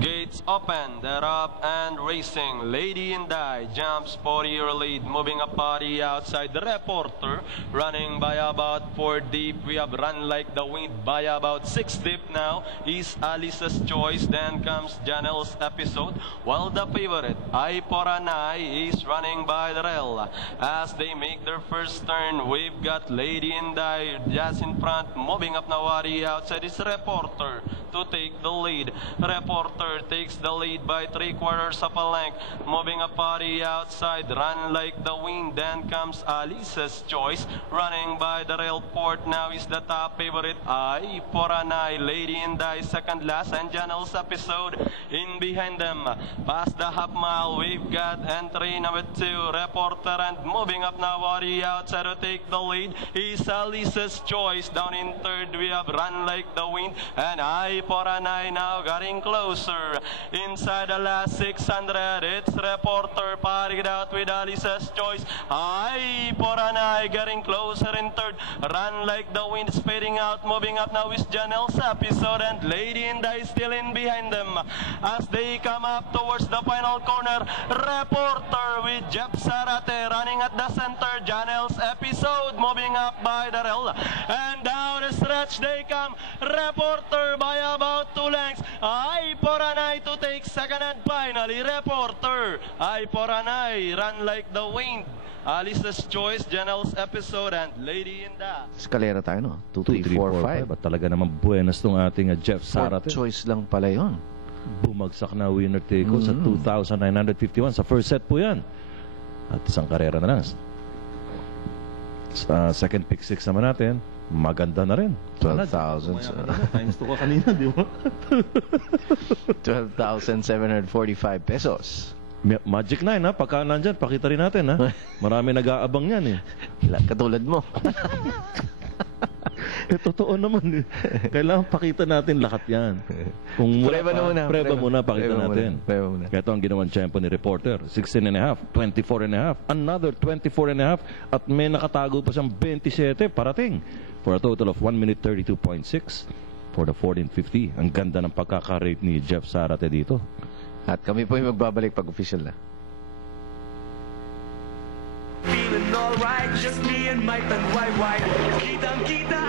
Gates open, they're up and racing. Lady Inday jumps 40-year lead, moving a party outside. The reporter running by about 4 deep. We have Run Like the Wind by about 6 deep now. Is Alice's Choice, then comes Janelle's Episode. While the favorite, Ay Poranay, is running by the rail. As they make their first turn, we've got Lady Inday just in front, moving up Nawari outside. Is Reporter to take the lead. Reporter takes the lead by 3/4 of a length, moving a party outside. Run Like the Wind, then comes Alice's Choice, running by the railport. Now is the top favorite, Ay Poranay. Lady Inday second last, and Janelle's Episode in behind them. Past the half mile, we've got entry number 2, Reporter, and moving up Nawari outside to take the lead is Alice's Choice. Down in third, we have Run Like the Wind, and Ay Poranay now getting closer. Inside the last 600, it's Reporter parried out with Alice's Choice. Ay Poranay getting closer in third. Run Like the Wind is fading out, moving up now is Janelle's Episode, and Lady Inday still in behind them. As they come up towards the final corner, Reporter with Jeff Zarate running at the center. Janelle's Episode moving up by the rail, and down the stretch they come. Reporter by about 2 lengths. Ay Poranay to take second, and finally Reporter, Ay Poranay, Run Like the Wind, Alice's Choice, Janelle's Episode, and Lady Inday. Eskalera tayo, no? 2, 3, 4, 5. At talaga naman buenas tong ating Jeff Zarate. Choice lang pala yun. Bumagsak na winner take sa 2,951. Sa first set po yan. At isang karera na lang. Sa second pick 6 naman natin, maganda na rin. 12,000. Times 2 ka kanina, di ba? 12,745 pesos. Magic 9, ha? Pagka nandyan, pakita rin natin, ha? Marami nag-aabang yan, eh. Katulad mo. Totoo naman, eh. Kailangan pakita natin lahat yan. Kung wala preba muna, pakita natin. Kaya ito ang ginawang champion ni Reporter. 16.5, 24.5, another 24.5, at may nakatago pa siyang 27 parating. For a total of 1 minute 32.6 for the 14.50. Ang ganda ng pagkaka-rate ni Jeff Zarate dito. At kami po yung magbabalik pag official na. Feeling alright, just me and my tan white. Kitang kita